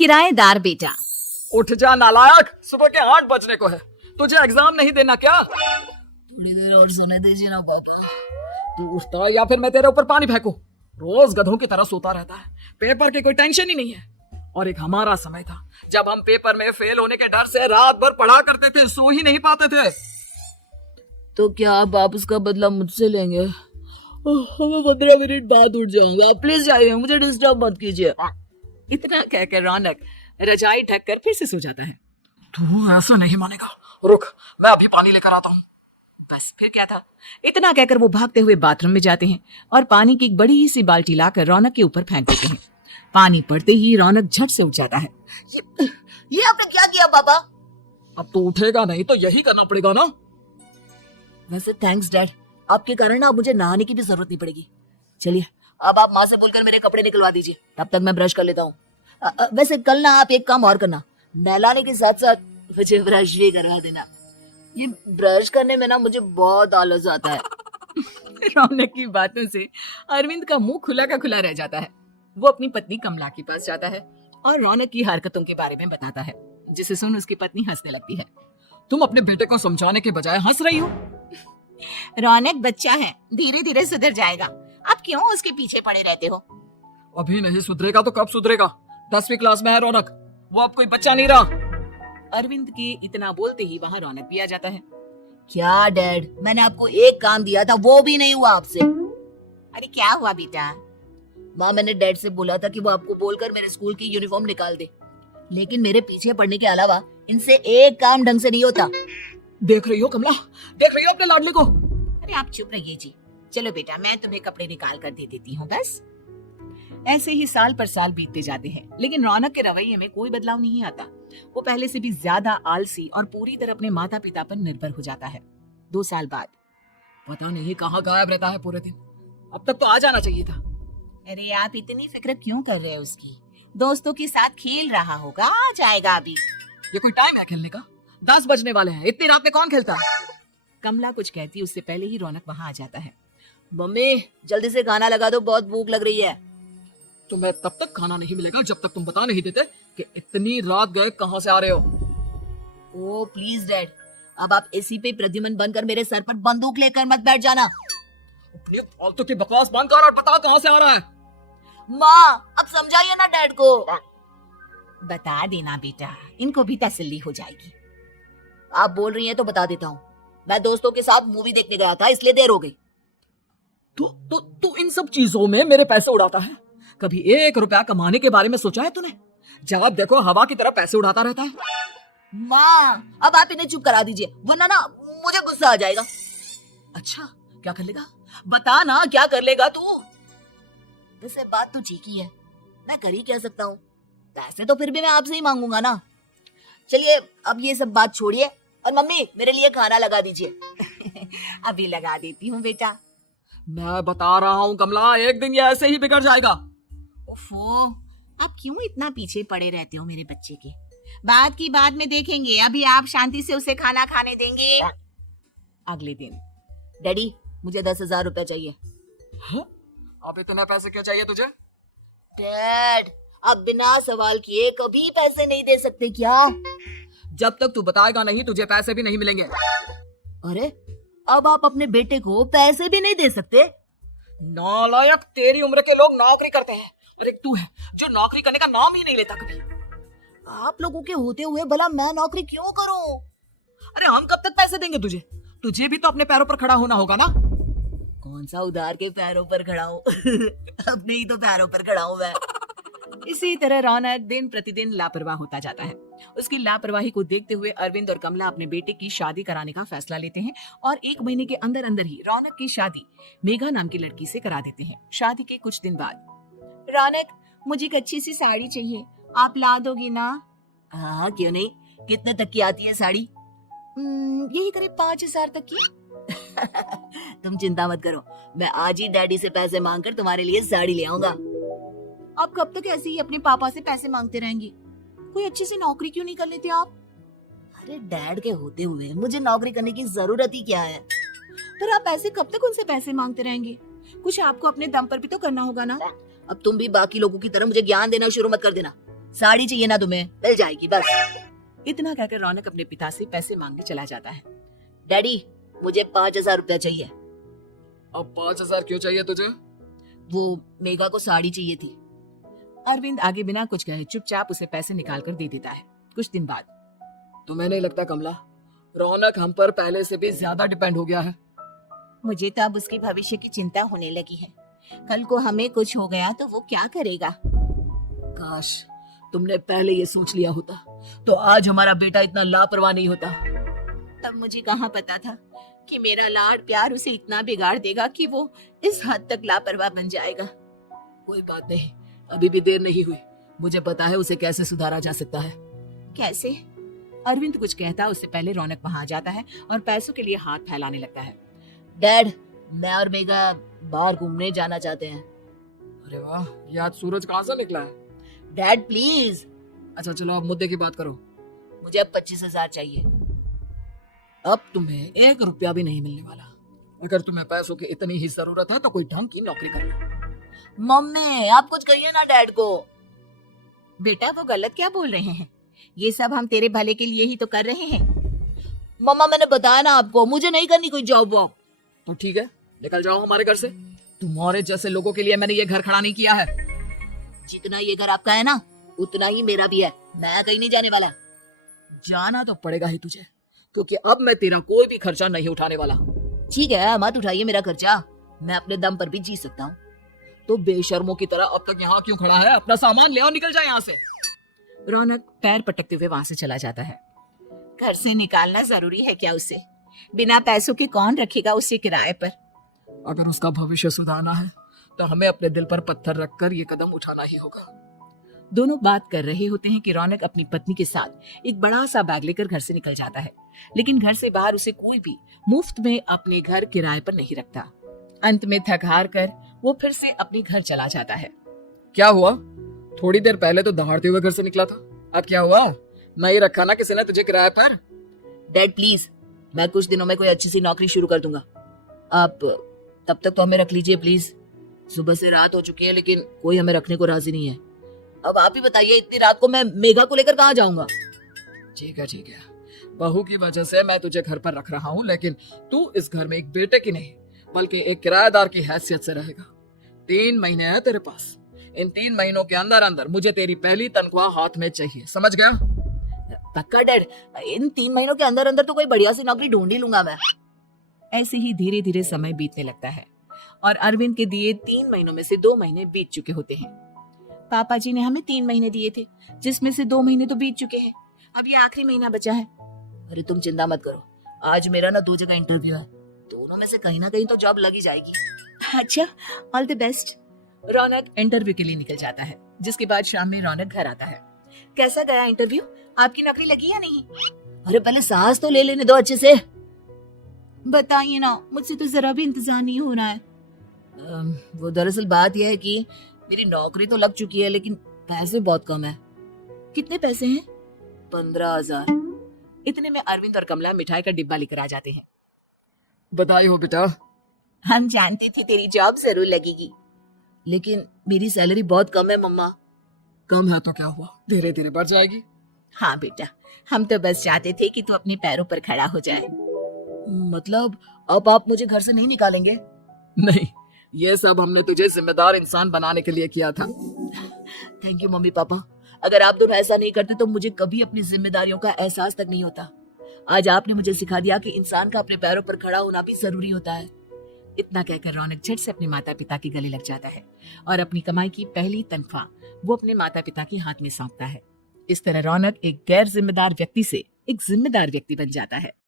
किराएदार बेटा। उठ जा नालायक, सुबह के 8 बजने को है। तुझे एग्जाम नहीं देना क्या? थोड़ी देर और सोने दीजिए ना पापा। तू उठता है या फिर मैं तेरे ऊपर पानी फेंकूं? रोज गधों की तरह सोता रहता है, पेपर की कोई टेंशन ही नहीं है। और एक हमारा समय था जब हम पेपर में फेल होने के डर से रात भर पढ़ा करते थे, सो ही नहीं पाते थे। तो क्या आप उसका बदला मुझसे लेंगे? मैं 15 मिनट बाद उठ जाऊंगा, प्लीज जाइए, मुझे डिस्टर्ब मत कीजिए। इतना कहकर रौनक रजाई ढककर फिर से सो जाता है। तू ऐसा नहीं मानेगा, रुक मैं अभी पानी लेकर आता हूँ। बस फिर क्या था, इतना कहकर वो भागते हुए बाथरूम में जाते हैं और पानी की एक बड़ी सी बाल्टी लाकर रौनक के ऊपर फेंक देते हैं। पानी पड़ते ही रौनक झट से उठ जाता है। ये आपने क्या किया पापा? अब तो उठेगा नहीं तो यही करना पड़ेगा ना। वैसे थैंक्स डैड, आपके कारण ना मुझे नहाने की भी जरूरत नहीं पड़ेगी। चलिए अब आप माँ से बोलकर मेरे कपड़े निकलवा दीजिए, तब तक मैं ब्रश कर लेता हूँ। वैसे कल ना आप एक काम और करना, नहलाने के साथ साथ मुझे ब्रश भी करवा देना। ये ब्रश करने में ना मुझे बहुत आलस आता है। रौनक की बातों से अरविंद का मुंह खुला का खुला रह जाता है। वो अपनी पत्नी कमला के पास जाता है और रौनक की हरकतों के बारे में बताता है, जिसे सुन उसकी पत्नी हंसने लगती है। तुम अपने बेटे को समझाने के बजाय हंस रही हो। रौनक बच्चा है, धीरे धीरे सुधर जाएगा, आप क्यों उसके पीछे पड़े रहते हो? अभी नहीं सुधरेगा तो कब सुधरेगा? 10वीं क्लास में है रौनक, वो अब कोई बच्चा नहीं रहा। अरविंद के इतना बोलते ही वहाँ रौनक भी आ जाता है। क्या डैड, मैंने आपको एक काम दिया था, वो भी नहीं हुआ आपसे। अरे क्या हुआ बेटा? माँ, मैंने डैड से बोला था कि वो आपको बोलकर मेरे स्कूल की यूनिफॉर्म निकाल दे, लेकिन मेरे पीछे पड़ने के अलावा इनसे एक काम ढंग से नहीं होता। देख रही हो कमला, देख रही हो अपने लाडले को? अरे आप चुप रहिए जी। चलो बेटा, मैं तुम्हें कपड़े निकाल कर दे देती हूँ। बस ऐसे ही साल पर साल बीतते जाते हैं, लेकिन रौनक के रवैये में कोई बदलाव नहीं आता। वो पहले से भी ज्यादा आलसी और पूरी तरह अपने माता पिता पर निर्भर हो जाता है। 2 साल बाद पता नहीं कहाँ गायब रहता है पूरे दिन, अब तक तो आ जाना चाहिए था। अरे आप इतनी फिक्र क्यों कर रहे हो उसकी? दोस्तों के साथ खेल रहा होगा, आ जाएगा अभी। ये कोई टाइम है खेलने का? 10 बजने वाले हैं, इतनी रात में कौन खेलता है? कमला कुछ कहती उससे पहले ही रौनक वहाँ आ जाता है। मम्मी जल्दी से खाना लगा दो, बहुत भूख लग रही है। तुम्हें तब तक खाना नहीं मिलेगा जब तक तुम बता नहीं देते कि इतनी रात गए कहाँ से आ रहे हो। ओ प्लीज डैड, अब आप एसी पे प्रद्युमन बनकर मेरे सर पर बंदूक लेकर मत बैठ जाना। अपनी फालतू की बकवास बंद कर और बता कहाँ से आ रहा है। माँ अब समझाइए ना डैड को। बता देना बेटा, इनको भी तसल्ली हो जाएगी। आप बोल रही हैं तो बता देता हूँ, मैं दोस्तों के साथ मूवी देखने गया था, इसलिए देर हो गई। तू इन सब चीजों में मेरे पैसे उड़ाता है? कभी 1 रुपया कमाने के बारे में सोचा है तूने? जब देखो हवा की तरह पैसे उड़ाता रहता है। माँ अब आप इन्हें चुप करा दीजिए, वरना ना मुझे गुस्सा आ जाएगा। अच्छा क्या कर लेगा? बता ना क्या कर लेगा तू? वैसे बात तो ठीक ही है, मैं कर ही क्या सकता हूँ, पैसे तो फिर भी मैं आपसे ही मांगूंगा ना। चलिए अब ये सब बात छोड़िए और मम्मी मेरे लिए खाना लगा दीजिए। अभी लगा देती हूँ बेटा। मैं बता रहा हूँ कमला, एक दिन ये ऐसे ही बिगड़ जाएगा। ओफो, आप क्यों इतना पीछे पड़े रहते हो मेरे बच्चे के? बात की बाद में देखेंगे, अभी आप शांति से उसे खाना खाने देंगे। अगले दिन, डैडी मुझे 10,000 रुपए चाहिए। हाँ? अब इतने पैसे क्यों चाहिए तुझे? डैड अब बिना सवाल किए कभी पैसे नहीं दे सकते क्या? जब तक तू बताएगा नहीं तुझे पैसे भी नहीं मिलेंगे। अरे अब आप अपने बेटे को पैसे भी नहीं दे सकते? नालायक, तेरी उम्र के लोग नौकरी करते हैं और एक तू है जो नौकरी करने का नाम ही नहीं लेता कभी। आप लोगों के होते हुए भला मैं नौकरी क्यों करूं? अरे हम कब तक पैसे देंगे तुझे? तुझे भी तो अपने पैरों पर खड़ा होना होगा ना। कौन सा उधार के पैरों पर खड़ा हूँ? अपने ही तो पैरों पर खड़ा हूँ मैं। इसी तरह रौनक दिन प्रतिदिन लापरवाह होता जाता है। उसकी लापरवाही को देखते हुए अरविंद और कमला अपने बेटे की शादी कराने का फैसला लेते हैं और 1 महीने के अंदर अंदर ही रौनक की शादी मेघा नाम की लड़की से करा देते हैं। शादी के कुछ दिन बाद, रौनक मुझे एक अच्छी सी साड़ी चाहिए, आप ला दोगी ना? हाँ क्यों नहीं, कितने तक की आती है साड़ी? यही करीब 5,000 तक की। तुम चिंता मत करो, मैं आज ही डैडी से पैसे मांगकर तुम्हारे लिए साड़ी ले आऊंगा। आप कब तक ऐसे ही अपने पापा से पैसे मांगते रहेंगी? कोई अच्छी सी नौकरी क्यों नहीं कर लेते आप? अरे डैड के होते हुए मुझे नौकरी करने की जरूरत ही क्या है? पर आप ऐसे कब तक उनसे पैसे मांगते रहेंगे? कुछ आपको अपने दम पर भी तो करना होगा ना। अब तुम भी बाकी लोगों की तरह मुझे ज्ञान देना शुरू मत कर देना। साड़ी चाहिए ना तुम्हें, मिल जाएगी बस। इतना कहकर रौनक अपने पिता से पैसे मांगने चला जाता है। डैडी मुझे 5,000 रुपया चाहिए। अब 5,000 क्यों चाहिए तुझे? वो मेघा को साड़ी चाहिए थी। अरविंद आगे बिना कुछ कहे चुपचाप उसे पैसे निकाल कर दे देता है। कुछ दिन बाद तुम्हें नहीं लगता कमला, रौनक हम पर पहले से भी ज्यादा डिपेंड हो गया है? मुझे तो अब उसके भविष्य की चिंता होने लगी है। कल को हमें कुछ हो गया तो वो क्या करेगा? काश तुमने पहले ये सोच लिया होता तो आज हमारा बेटा इतना लापरवाह नहीं होता। तब मुझे कहाँ पता था कि मेरा लाड प्यार उसे इतना बिगाड़ देगा कि वो इस हद तक लापरवाह बन जाएगा। कोई बात नहीं, अभी भी देर नहीं हुई। मुझे पता है उसे कैसे सुधारा जा सकता है। कैसे? अरविंद कुछ कहता उससे पहले रौनक वहां आ जाता है और पैसों के लिए हाथ फैलाने लगता है। डैड मैं और मेघा बाहर घूमने जाना चाहते हैं। अरे वाह, ये आज सूरज कहाँ से निकला है? Dad please. अच्छा चलो अब मुद्दे की बात करो। मुझे अब 25,000 चाहिए। अब तुम्हें 1 रुपया भी नहीं मिलने वाला। अगर तुम्हें पैसों की इतनी ही जरूरत है तो कोई ढंग की नौकरी कर लो। मम्मी आप कुछ कहिए ना डैड को। बेटा वो गलत क्या बोल रहे हैं? ये सब हम तेरे भले के लिए ही तो कर रहे हैं। मम्मा मैंने बताया ना आपको, मुझे नहीं करनी कोई जॉब वॉब। तो ठीक है, निकल जाओ हमारे घर से। तुम्हारे जैसे लोगों के लिए मैंने ये घर खड़ा नहीं किया है। जितना ये घर आपका है ना उतना ही मेरा भी है। मैं कहीं नहीं जाने वाला। जाना तो पड़ेगा ही तुझे, क्योंकि अब मैं तेरा कोई भी खर्चा नहीं उठाने वाला। ठीक है मत उठाइए मेरा खर्चा, मैं अपने दम पर भी जी सकता हूँ। तो बेशर्मों की तरह अब तक यहाँ क्यों खड़ा है? अपना सामान ले आओ, निकल जाए यहाँ से। रौनक पैर पटकते हुए वहां से चला जाता है। घर से निकालना जरूरी है क्या उसे? बिना पैसों के कौन रखेगा उसे किराए पर? अगर उसका भविष्य सुधारना है तो हमें अपने दिल पर पत्थर रखकर ये कदम उठाना ही होगा। दोनों बात कर रहे होते हैं कि रौनक अपनी पत्नी के साथ एक बड़ा सा बैग लेकर घर से निकल जाता है, लेकिन घर से बाहर उसे कोई भी मुफ्त में अपने घर किराए पर नहीं रखता। अंत में थक हार कर वो फिर से अपने घर चला जाता है। क्या हुआ? थोड़ी देर पहले तो दहाड़ते हुए घर से निकला था, अब क्या हुआ? नहीं रखा ना किसी ने तुझे किराए पर? डैड प्लीज, मैं कुछ दिनों में कोई अच्छी सी नौकरी शुरू कर दूंगा। आप तब तक तो हमें रख लीजिए प्लीज। सुबह से रात हो चुकी है लेकिन कोई हमें रखने को राजी नहीं है। अब आप ही बताइए, इतनी रात को मैं मेघा को लेकर कहाँ जाऊंगा? ठीक है, बहू की वजह से मैं तुझे घर पर रख रहा हूँ, लेकिन तू इस घर में एक बेटे की नहीं बल्कि एक किराएदार की हैसियत से रहेगा। 3 महीने है तेरे पास। इन 3 महीनों के अंदर अंदर मुझे तेरी पहली तनख्वाह हाथ में चाहिए, समझ गया? पक्का डैड, इन 3 महीनों के अंदर अंदर तो कोई बढ़िया सी नौकरी ढूंढ ही लूंगा मैं। ऐसे ही धीरे धीरे समय बीतने लगता है और अरविंद के दिए 3 महीनों में से 2 महीने बीत चुके होते हैं। पापा जी ने हमें 3 महीने दिए थे, जिसमें से 2 महीने तो बीत चुके हैं। अब ये आखिरी महीना बचा है। अरे तुम चिंता मत करो, आज मेरा ना 2 जगह इंटरव्यू है, दोनों में से कहीं ना कहीं तो जॉब लगी जाएगी। अच्छा, all the best. Raunak interview के लिए निकल जाता है, जिसके बाद शाम में रौनक घर आता है। कैसा गया इंटरव्यू? आपकी नौकरी लगी या नहीं? अरे पहले सांस तो ले लेने दो अच्छे से। बताइए ना, मुझसे तो जरा भी इंतजार नहीं हो रहा है। वो दरअसल बात यह है कि मेरी नौकरी तो लग चुकी है लेकिन पैसे बहुत कम है। कितने पैसे हैं? 15,000। इतने में अरविंद और कमला मिठाई का डिब्बा लेकर आ जाते हैं। बधाई हो बेटा। हम जानते थे तेरी जॉब जरूर लगेगी। लेकिन मेरी सैलरी बहुत कम है मम्मा। कम है तो क्या हुआ, धीरे धीरे बढ़ जाएगी। हाँ बेटा, हम तो बस चाहते थे कि तू अपने पैरों पर खड़ा हो जाए। मतलब अब आप मुझे घर से नहीं निकालेंगे? नहीं, ये सब हमने तुझे जिम्मेदार इंसान बनाने के लिए किया था। Thank you mummy papa. अगर आप दोनों ऐसा नहीं करते तो मुझे कभी अपनी जिम्मेदारियों का एहसास तक नहीं होता। आज आपने मुझे सिखा दिया कि इंसान का अपने पैरों पर खड़ा होना भी जरूरी होता है। इतना कहकर रौनक झट से अपने माता पिता के गले लग जाता है और अपनी कमाई की पहली तनख्वाह वो अपने माता पिता के हाथ में सौंपता है। इस तरह रौनक एक गैर जिम्मेदार व्यक्ति से एक जिम्मेदार व्यक्ति बन जाता है।